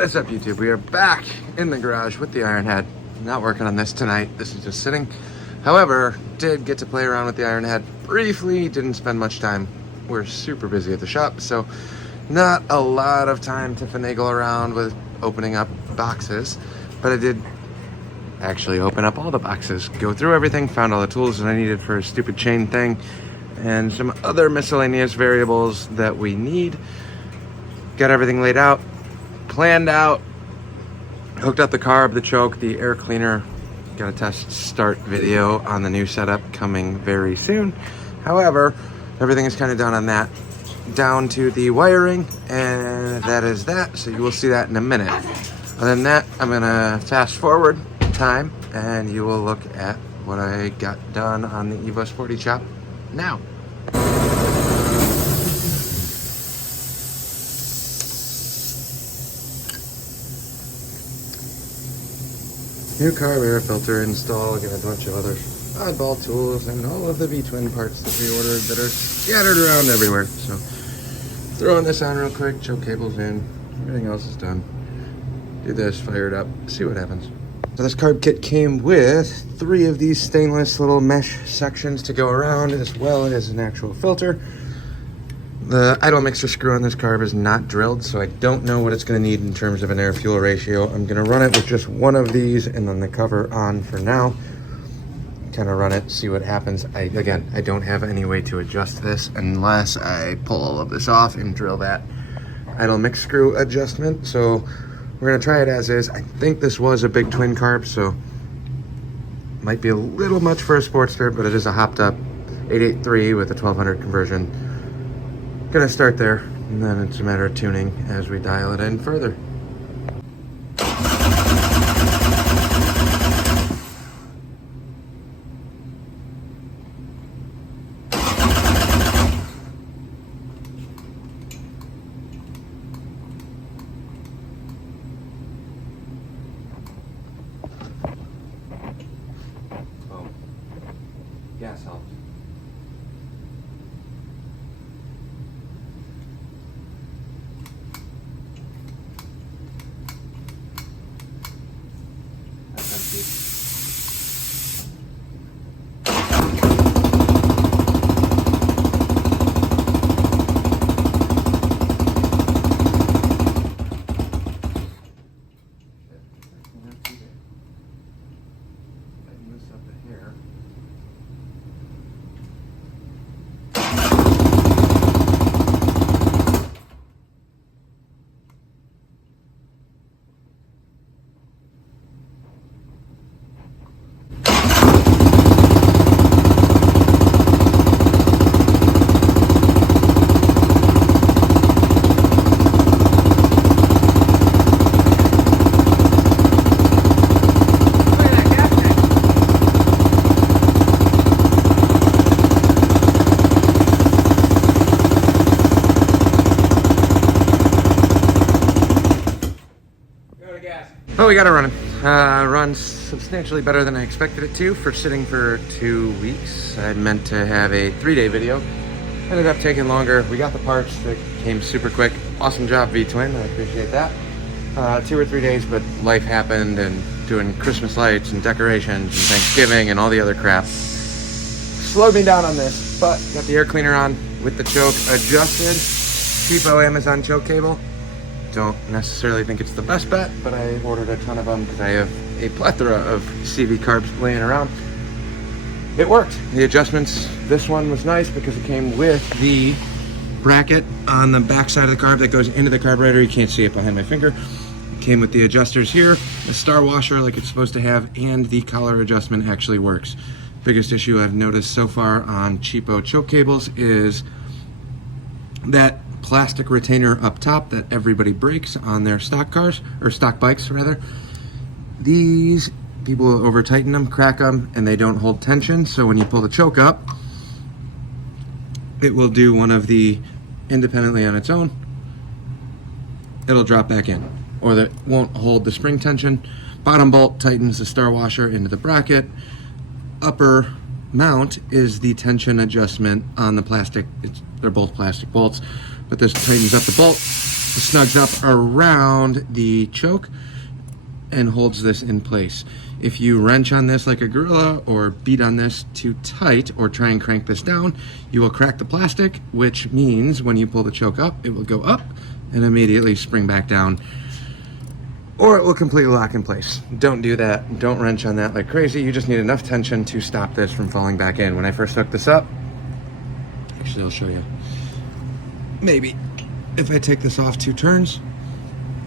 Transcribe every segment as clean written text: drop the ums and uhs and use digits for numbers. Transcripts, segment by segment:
What is up, YouTube? We are back in the garage with the iron head. Not working on this tonight. This is just sitting. However, did get to play around with the iron head briefly. Didn't spend much time. We're super busy at the shop, so not a lot of time to finagle around with opening up boxes. But I did actually open up all the boxes, go through everything, found all the tools that I needed for a stupid chain thing, and some other miscellaneous variables that we need. Got everything laid out, planned out, hooked up the carb, the choke, the air cleaner. Got a test start video on the new setup coming very soon. However, everything is kind of done on that, down to the wiring, and that is that. So you will see that in a minute. Other than that, I'm gonna fast forward time and you will look at what I got done on the Evo Sporty shop now. New carb air filter install, got a bunch of other oddball tools, and all of the V-twin parts that we ordered that are scattered around everywhere. So throwing this on real quick, choke cables in, everything else is done. Do this, fire it up, see what happens. So this carb kit came with 3 of these stainless little mesh sections to go around, as well as an actual filter. The idle mixer screw on this carb is not drilled, so I don't know what it's going to need in terms of an air-fuel ratio. I'm going to run it with just one of these and then the cover on for now. Kind of run it, see what happens. I don't have any way to adjust this unless I pull all of this off and drill that idle mix screw adjustment. So we're going to try it as is. I think this was a big twin carb, so might be a little much for a Sportster, but it is a hopped up 883 with a 1200 conversion. Gonna start there, and then it's a matter of tuning as we dial it in further. Oh, gas helps. Oh, we got it running. Runs substantially better than I expected it to for sitting for 2 weeks. I meant to have a 3-day video. Ended up taking longer. We got the parts that came super quick. Awesome job, V-twin. I appreciate that. 2 or 3 days, but life happened, and doing Christmas lights and decorations and Thanksgiving and all the other crap slowed me down on this. But got the air cleaner on with the choke adjusted. Cheapo Amazon choke cable. Don't necessarily think it's the best bet, but I ordered a ton of them because I have a plethora of CV carbs laying around. It worked. The adjustments, this one was nice because it came with the bracket on the back side of the carb that goes into the carburetor. You can't see it behind my finger. It came with the adjusters here, the star washer like it's supposed to have, and the collar adjustment actually works. Biggest issue I've noticed so far on cheapo choke cables is that plastic retainer up top that everybody breaks on their stock cars, or stock bikes rather. These people over tighten them, crack them, and they don't hold tension. So when you pull the choke up, it will do one of the independently on its own. It'll drop back in, or that won't hold the spring tension. Bottom bolt tightens the star washer into the bracket. Upper mount is the tension adjustment on the plastic. They're both plastic bolts, but this tightens up the bolt. snugs up around the choke and holds this in place. If you wrench on this like a gorilla or beat on this too tight or try and crank this down, you will crack the plastic, which means when you pull the choke up, it will go up and immediately spring back down, or it will completely lock in place. Don't do that. Don't wrench on that like crazy. You just need enough tension to stop this from falling back in. When I first hooked this up, actually I'll show you. Maybe if I take this off 2 turns,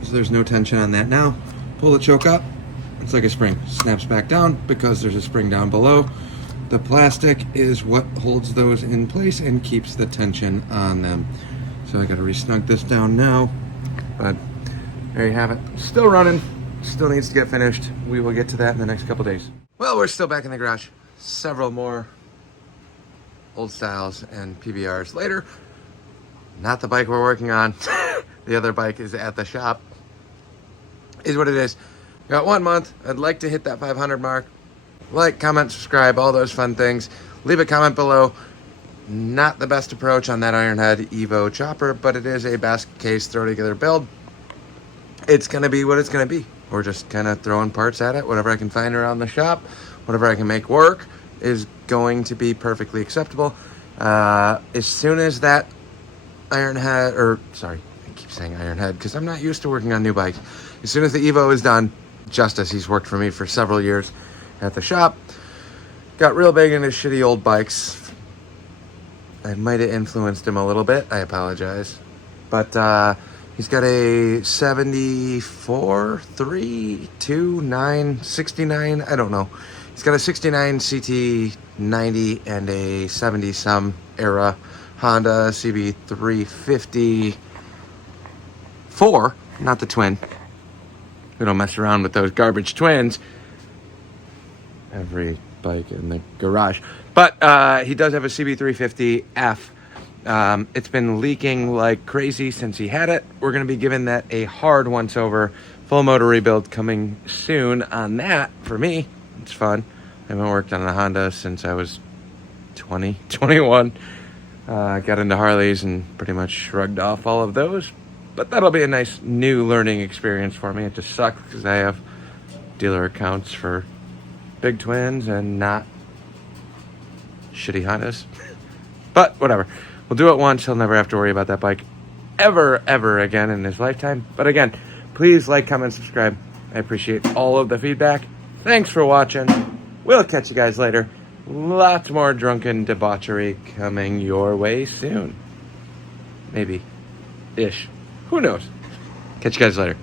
so there's no tension on that now, pull the choke up, it's like a spring. Snaps back down because there's a spring down below. The plastic is what holds those in place and keeps the tension on them. So I gotta re-snug this down now, but there you have it. Still running, still needs to get finished. We will get to that in the next couple days. Well, we're still back in the garage. Several more old styles and PBRs later. Not the bike we're working on. The other bike is at the shop. Is what it is. Got 1 month. I'd like to hit that 500 mark. Like, comment, subscribe, all those fun things. Leave a comment below. Not the best approach on that Ironhead Evo chopper, but it is a basket case throw together build. It's gonna be what it's gonna be. We're just kind of throwing parts at it. Whatever I can find around the shop, whatever I can make work is going to be perfectly acceptable. As soon as that Ironhead, or sorry, I keep saying Ironhead because I'm not used to working on new bikes. As soon as the Evo is done, Justice, he's worked for me for several years at the shop, got real big into shitty old bikes. I might have influenced him a little bit. I apologize. But he's got a 74, 3, 2, 9, 69, I don't know. He's got a 69 CT 90 and a 70-some era Honda CB350 4, not the twin. We don't mess around with those garbage twins. Every bike in the garage. But he does have a CB350F. It's been leaking like crazy since he had it. We're going to be giving that a hard once-over. Full motor rebuild coming soon on that. For me, it's fun. I haven't worked on a Honda since I was 20, 21. Got into Harleys and pretty much shrugged off all of those. But that'll be a nice new learning experience for me. It just sucks because I have dealer accounts for big twins and not shitty Hondas. But whatever. We'll do it once. He'll never have to worry about that bike ever again in his lifetime. But again, please like, comment, subscribe. I appreciate all of the feedback. Thanks for watching. We'll catch you guys later. Lots more drunken debauchery coming your way soon. Maybe. Ish. Who knows? Catch you guys later.